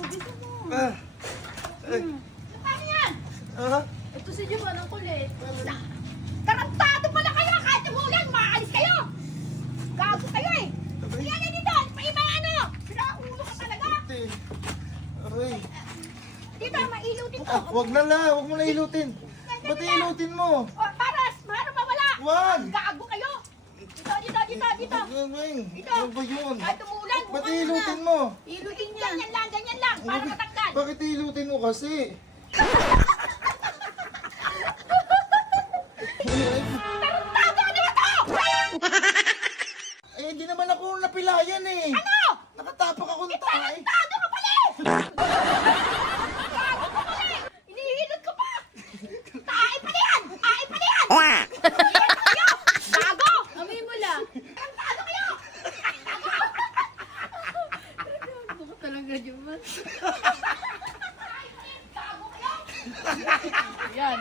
Bisa mo. Paano yan? Ito si Juan ang kulit. Tarantado pala kayo! Kahit umulan, maalis kayo! Gago kayo eh! Yan na dito! Paibang ano! Pinakaulo ka talaga! Aray. Dito, mailutin ko! Wag na la, wag mo na ilutin. Ba't ilutin mo? O, paras! Paano mawala? Wag! Gago kayo! Dito! Dito! Ano ba yun? Kahit umulan, Ba't bukas na. ilutin mo? Ilutin niya! Ganyan lang! Para matanggal! Bakit ilutin mo kasi? Tarantado ano ba to? Eh, hindi naman ako napilayan eh. Ano? Nakatapak ako ng tae. Tarantado ka pala eh! Gago ka pala eh! Hinihilot ka pa! Tae pala yan! Tae pala yan! Gago! Amoy mo lang. Tarantado kayo! Ako talaga, Juan. Gago kayo! Yan.